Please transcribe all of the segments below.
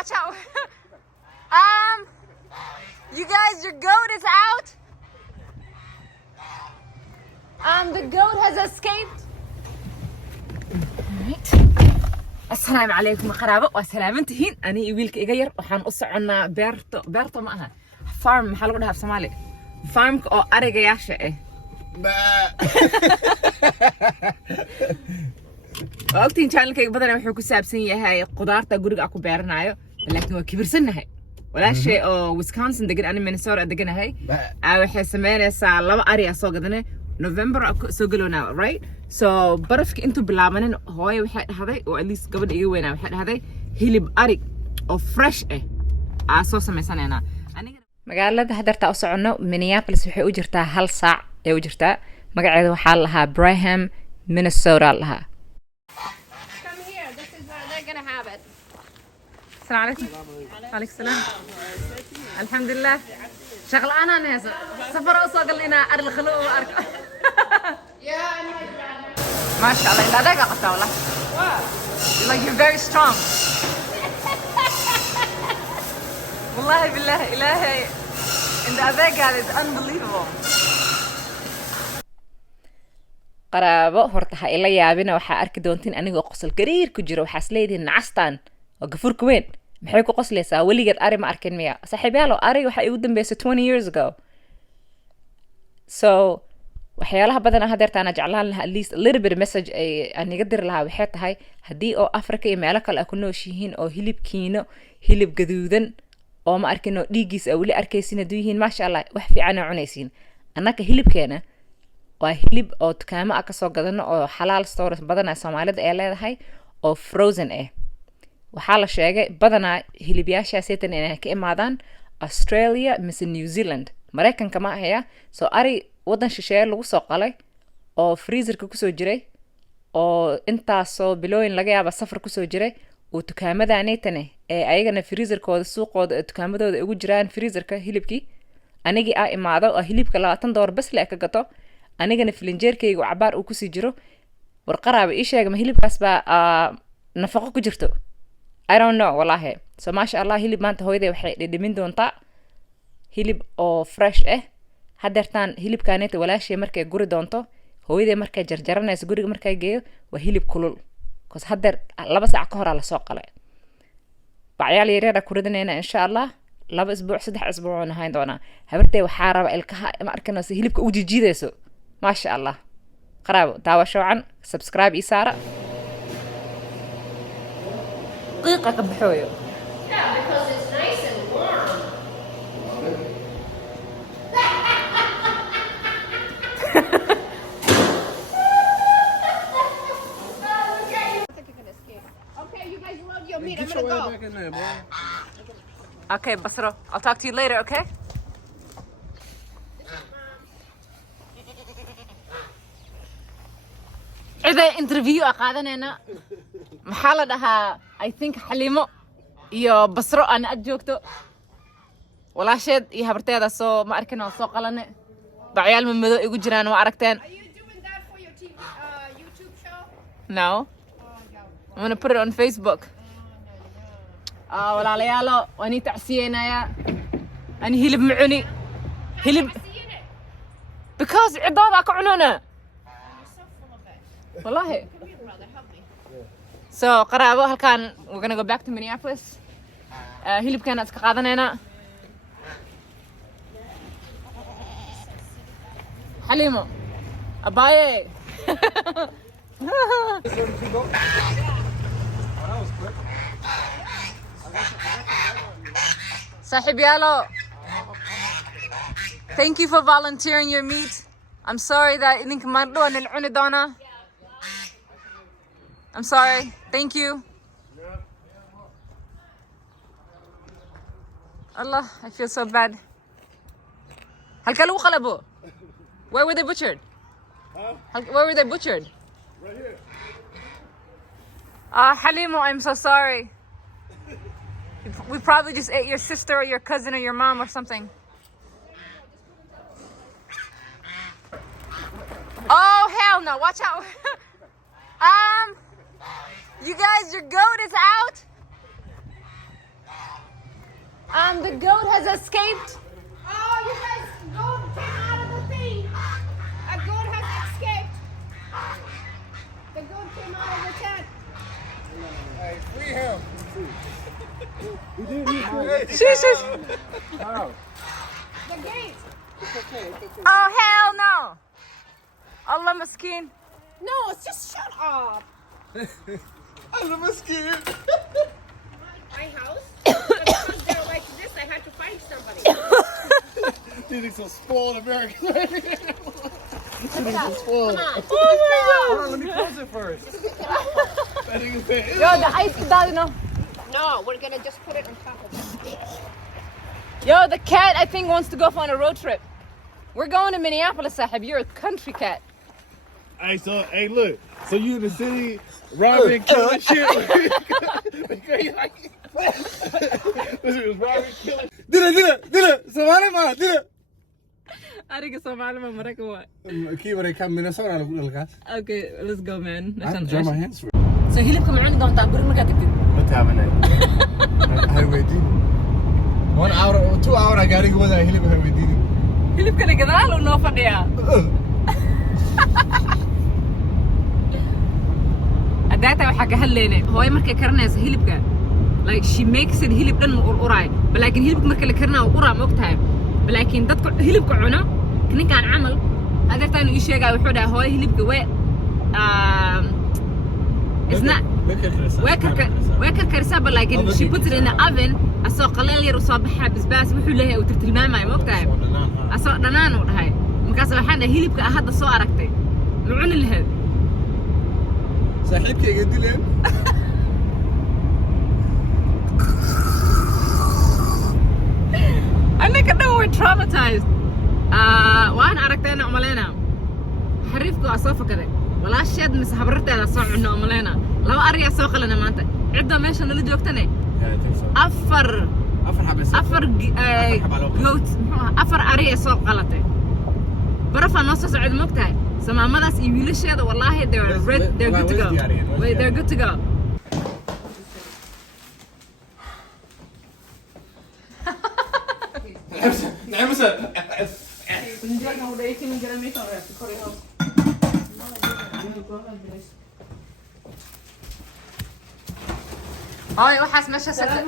watch out. You guys, your goat is out. The goat has escaped. Alright. Assalaamu calaykum qaraabo waa salaamantihiin ani iyo wiilka iga yar waxaan u soconaa beerto ma aha farm maxaa lagu dhahaa Soomaali farmka oo arigayaasha ah waqtiin channelkayga badan wuxuu ku saabsan yahay qudaarta guriga ku beeranayo laakiin waa kibirsannahay walaashay oo Wisconsin degan ani Minnesota deganahay waxay sameynaysaa laba ari soo gadanay November soo galowna right so barafka intuu bilaabanin hooyo waxay dhahday oo at least gabadha iga weynaa waxay dhahday hilib ari oo fresh soo sameysanaynaa aniga magaalada hadarta u socono Minneapolis waxay u jirtaa hal saac ee u jirtaa magaceeda waxaa la lahaa Braham Minnesota lahaa Come here this is where they're going to have it السلام عليكم وعليكم السلام الحمد لله شغل انا ناس سفر اوصل لنا ارض الخلوه وارك ما شاء الله لا دقه قطع والله like you're very strong والله بالله الهي ان ذاك is unbelievable qaraabo horta ha ila yaabina waxa arki doontiin anigoo qosol gariir ku jiro waxaas leeyihiin nacastaan oo gafurka weyn maxay ku qoslaysaa waligeed ari ma arkin miya saaxiibayaal ari waxa ay u dambeysay 20 years ago so waxyaalaha badan hadeertaan jeclaan lahaa at least a little bit of message ay aniga dir lahaa waxay tahay hadii oo Afrika iyo meelo kale ku nooshihiin oo hilibkiino hilib gaduudan oo ma arkino dhiigiis wali arkaysiin aduuyihiin ma sha Allah wax fiican oo cunaysiin annaka hilibkeena waa hilib oo dukaamo ka soo gadano oo xalaal stores badan Soomaalida ay leedahay oo frozen waxaa la sheegay badanaa hilibyaashaas inay ka imaadaan Australia mise New Zealand Mareykanka ma ahaya soo ari wadan shisheeye lagu soo qalay oo freezerka ku soo jiray oo intaasoo bilooyin laga yaaba safar ku soo jiray oo dukaamadaanaytane ee ayagana freezerkooda suuqooda dukaamadooda ugu jiraan freezerka hilibkii anigi imaado oo hilibka $20 bas la ka gato anigana filinjeerkayga cabaar uu ku sii jiro war qaraabo ii sheeg ma hilibkaas baa nafaqo ku jirto I don't know wallahi so ma sha Allah hilib maanta hooyaday waxay dhidhimin doontaa hilib oo fresh hadeertaan hilibkaaneeta walaashay markay guri doonto hooyaday markay jarjaranayso guriga markay geeyo waa hilib kulul cause hadeer 2 saac ka hor la soo qalay bacyaal yaryar ku ridanayna insha Allah 2 isbuuc 3 isbuuc oo hayn doona habartay waxa raba ilkaha ma arkanayso hilibka u jijiidayso ma sha Allah qaraabo daawasho wacan subscribe isaara دقيقة كبحويو. Yeah, because it's nice and warm. Okay, you guys love your meat. I'm gonna go. Back in there, boy. Okay, Basro. I'll talk to you later, okay? إذا interview أقعدنا محل ده I think حليمو يا بصرو أنا أجوكتو ولا شيء يهبرتي هذا سو ما أركنا سو قلنا بعيال من مدو يجو جيران وعركتين. Are you doing that for your TV, YouTube show? No. I'm gonna put it on Facebook. ولا ليالو وأني تعسينا يا أني هلب معوني هلب because عضاضة كعنونا. والله. So قرابو هالكان we're gonna go back to Minneapolis. هلب كانت كقاعدنا هنا. حليمو. أباي. صاحب يالو. Thank you for volunteering your meat. I'm sorry that إنك مرضو أن العون دونا. I'm sorry. Thank you. Allah, I feel so bad. هل كلوا قلبوا? Where were they butchered? Where were they butchered? Right here. Halimo, I'm so sorry. We probably just ate your sister or your cousin or your mom or something. Oh, hell no. Watch out. You guys, your goat is out. The goat has escaped. Oh, you guys, goat came out of the thing. A goat has escaped. The goat came out of the tent. Hey, free him. Shush. How? The gate. Oh hell no. Allah مسكين. No, it's just shut up. I'm scared. My house. But because they're like this, I had to find somebody. Dude, it's so spoiled American. Dude, it's so spoiled. Hold on, let me close it first. That nigga said, Yo, the ice is down, you know. No, we're gonna just put it on top of it. Yo, the cat I think wants to go on a road trip. We're going to Minneapolis, sahib. You're a country cat. Hey, so, hey, look. So you in the city, robbing, killing shit. This is robbing, killing. Dila. Somali ma, dila. Ariga Somali ma maraka wa. Kii waray ka Minnesota lagu dhalkaas. Okay, let's go, man. I enjoy my hands for it. So hilibka ma cuni doontaa guri markaad tagtid? Ma taabanay. Hay weydiin. 1 hour, 2 hour gaariga wadaa hilib hay weydiin. Hilibkana gadaal uu noo fadhiyaa. Adaata waxaa ka hadlaynay hooyo markay karinayso hilibka. Like she makes it hilib dhan ma uraay. Laakiin hilibka marka la karinayo uraa ma ogtahay. Laakiin dadka hilibka cuno ninkaan camal adeertaan uu sheegay wuxuu dhahay hooyo hilibka it's not weekar karisa but like she puts it in the oven asoo qaleel yar usoo baxaa basbaas wuxuu leeyahay uu tilmaamayo ma ogtahay asoo dhanaan uu dhahay markaas waxaan dhahay hilibka hadda soo aragtay ma cuni lahayd saaxiibkayga dileen annaka dhan we're traumatized waan aragtayna umaleyna xariifku waa soo fakaday walaasheed mise habararteeda soo cunno umaleyna laba ariyaa soo qalana maanta cidda meesha nala joogtane afar ariya soo qalatay barafaa noo soo socda moogtahay samaamadaas iyo wiilasheeda wallaahi they're good to go they're good to go نعم هاي waxaas meesha saaran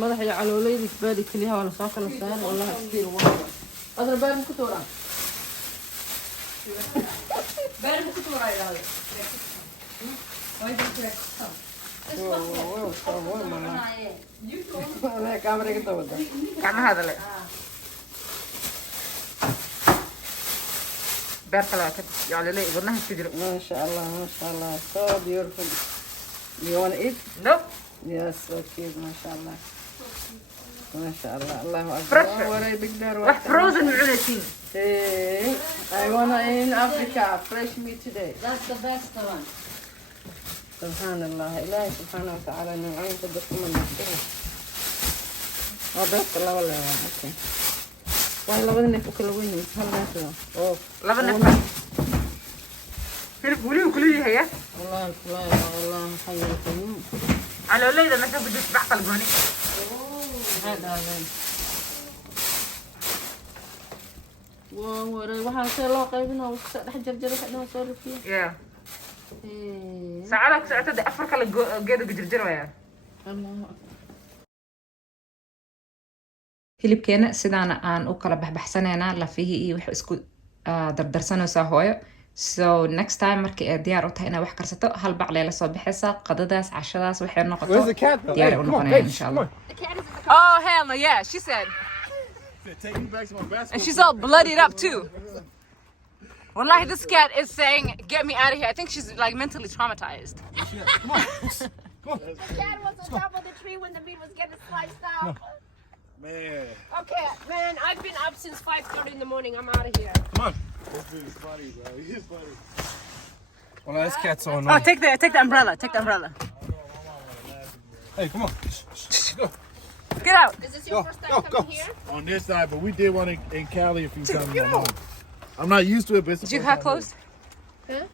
madaxa iyo caloolayda isbaadi kaliya wala soo kala saaran wallahi istiir waa adar beer ku toora beer ku toora ilaale way dadka أنا كاميرا كنت أودع. كم هذا له؟ بيرتلا كده يعني ليه قلنا هتجري. ما شاء الله so beautiful. You want to eat? No. Yes, okay, ما شاء الله. ما شاء الله الله أكبر. Fresh. وراي بقدر. وح frozen معلتين. Hey, I wanna in Africa fresh meat today. That's the best one. سبحان الله إلهي سبحانه وتعالى نعم قدركم من نفسه بس الله والله أوكي والله بدنا نفك الوين هلا ناكله أوه لبنا فا كيف قولي وكلي هي والله الفلاي والله حي القيوم على الليلة ما شاف بدي تبع قلبوني هذا waxaan see loo qaybina dhex jarjaro hadana soo rufiya yeah ساعدك ساعتها أفرك على جيد جرجر وياه hilibkeena sidaana aan u kala baxbaxsanaynaa lafihii iyo wax isku dardarsanaysaa hooyo so next time markii ay diyaar u tahay inaad wax karsato hal bac leela soo baxaysaa qadadaas cashadaas waxay noqoto diyaar u noqonayaan insha allah oh hell no yeah she said and she's all bloodied up too wallahi this cat is saying get me out of here I think she's like mentally traumatized Come on. The cat was on top of the tree when the meat was getting sliced out. Man. Okay, man, I've been up since 5:30 in the morning. I'm out of here. Come on. This dude's funny, bro. He's funny. Well, this cat's so oh annoying. take the umbrella Hey, come on. Go. Get out. Is this your first time coming here? On this side, but we did one in Cali a few times. I'm not used to it, but it's Did you cut close? Huh?